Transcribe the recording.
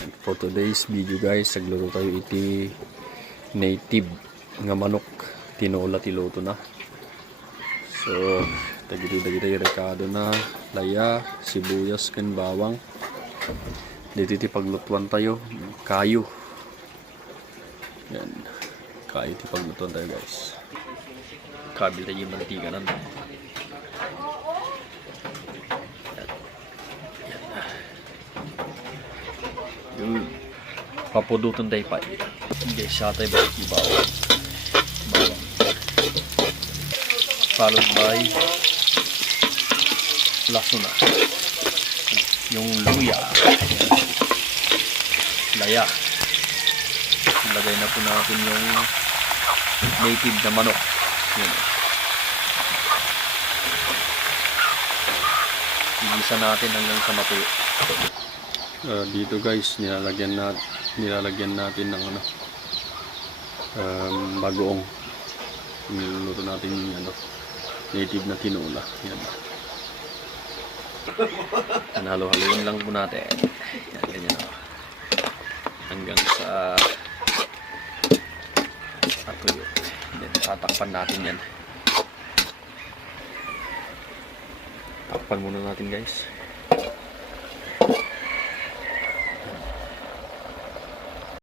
And for today's video guys, nagluto tayo iti native nga manok tinola tiluto na. So dagiti tayo rekado na laya, sibuyas ken bawang. Dito iti paglutuan tayo kayo. Yan. Kayo iti paglutuan tayo guys. Kabil tayo yung mantika nan. Yun. Papudutan tayo pa. Hindi siya tayo ba bawang. Followed by laso na. Yung luya. Laya. Lagay na po natin yung native na manok. Yan. Igisa natin hanggang sa matuyo. Dito guys, nilalagyan natin ng bagoong. Niluluto natin yung native na tinola. Yan. Halo-haloin lang po natin. Yan, ganyan. Hanggang sa matuyo. Then tatakpan natin yan. Takpan muna natin guys.